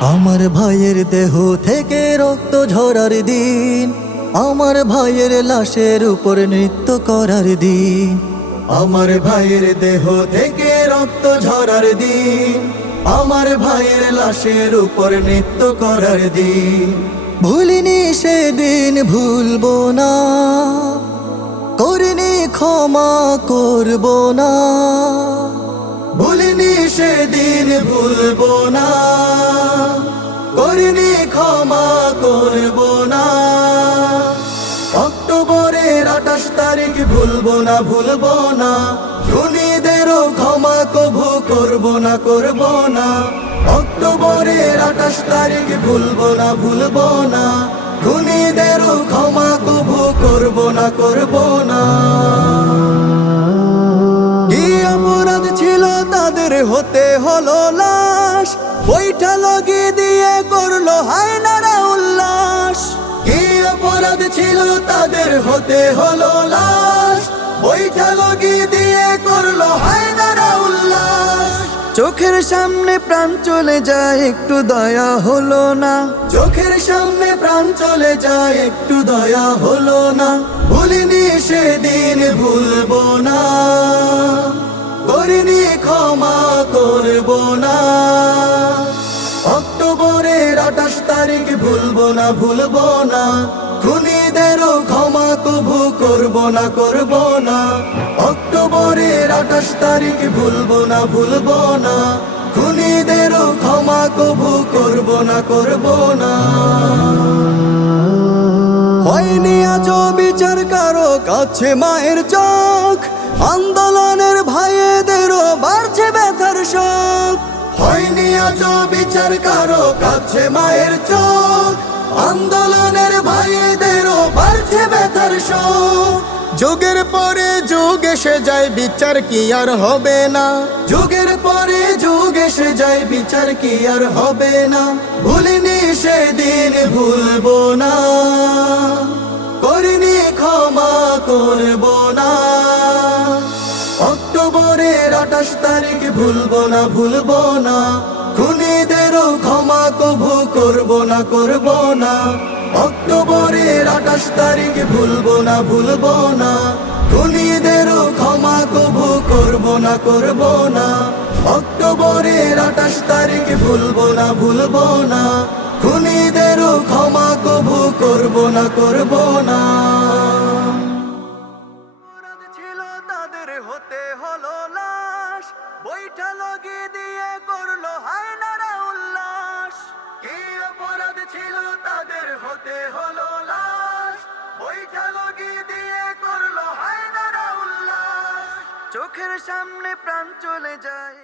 আমার ভাইয়ের দেহ থেকে রক্ত ঝরার দিন, আমার ভাইয়ের লাশের উপর নৃত্য করার দিন। আমার ভাইয়ের দেহ থেকে রক্ত ঝরার দিন, আমার ভাইয়ের লাশের উপর নৃত্য করার দিন। ভুলিনি সেদিন, ভুলবো না, করিনি ক্ষমা করব না। ভুলিনি সেদিন, ভুলবো না, করিনি ক্ষমা করব না। অক্টোবরের 28 তারিখ ভুলবো না, ভুলবো না। খুনিদেরও ক্ষমা কভু করব না, করব না। অক্টোবরের 28 তারিখ ভুলবো না, ভুলবো না। খুনিদেরও ক্ষমা কভু করব না, করব না। কি অপরাধ ছিল তাদের, হতে হলো লাশ। বৈঠা লগি দিয়ে করলো হায়নারা উল্লাস। কি অপরাধ ছিল তাদের, হতে হলো লাশ। বৈঠা লগি দিয়ে করলো হায়নারা উল্লাস। চোখের সামনে প্রাণ চলে যায়, একটু দয়া হলো না। চোখের সামনে প্রাণ চলে যায়, একটু দয়া হলো না। ভুলিনি সেদিন, ভুলবো না, করিনি ক্ষমা করব না। অক্টোবরের 28 তারিখ ভুলবো না, ভুলবো না। খুনিদেরও ক্ষমা কভু করব না, করব না। অক্টোবরের 28 তারিখ ভুলবো না, ভুলবো না। খুনিদেরও ক্ষমা কভু করব না, করব না। হয়নি আজও বিচার কারো কাছে মায়ের চোখ। আন্দোলনের ভাইয়েদেরও বাড়ছে ব্যথার শোক। হয়নি আজও বিচার কারো কাছে মায়ের চোখ। আন্দোলনের ভাইয়েদেরও বাড়ছে ব্যথার শোক। যুগের পরে যুগ এসে যায়, বিচার কি আর হবে না। যুগের পরে যুগ এসে যায়, বিচার কি আর হবে না। ভুলিনি সেদিন, ভুলবো না, করিনি ক্ষমা করব না। অক্টোবরের 28 তারিখ ভুলবো না, ভুলবো না। খুনিদেরও ক্ষমা কভু করব না, করব না। অক্টোবরের 28 তারিখ ভুলবো না, ভুলবো না। খুনিদেরও ক্ষমা কভু করব না, করব না। অক্টোবরের 28 তারিখ ভুলবো না, ভুলবো না। খুনিদেরও ক্ষমা কভু করব না, করব না। অপরাধ ছিল তাদের, হতে হলো লাশ। বৈঠা লগি দিয়ে করলো হায়নারা উল্লাস। কি অপরাধ ছিল তাদের, হতে হলো লাশ। বৈঠা লগি দিয়ে করলো হায়নারা উল্লাস। চোখের সামনে প্রাণ চলে যায়।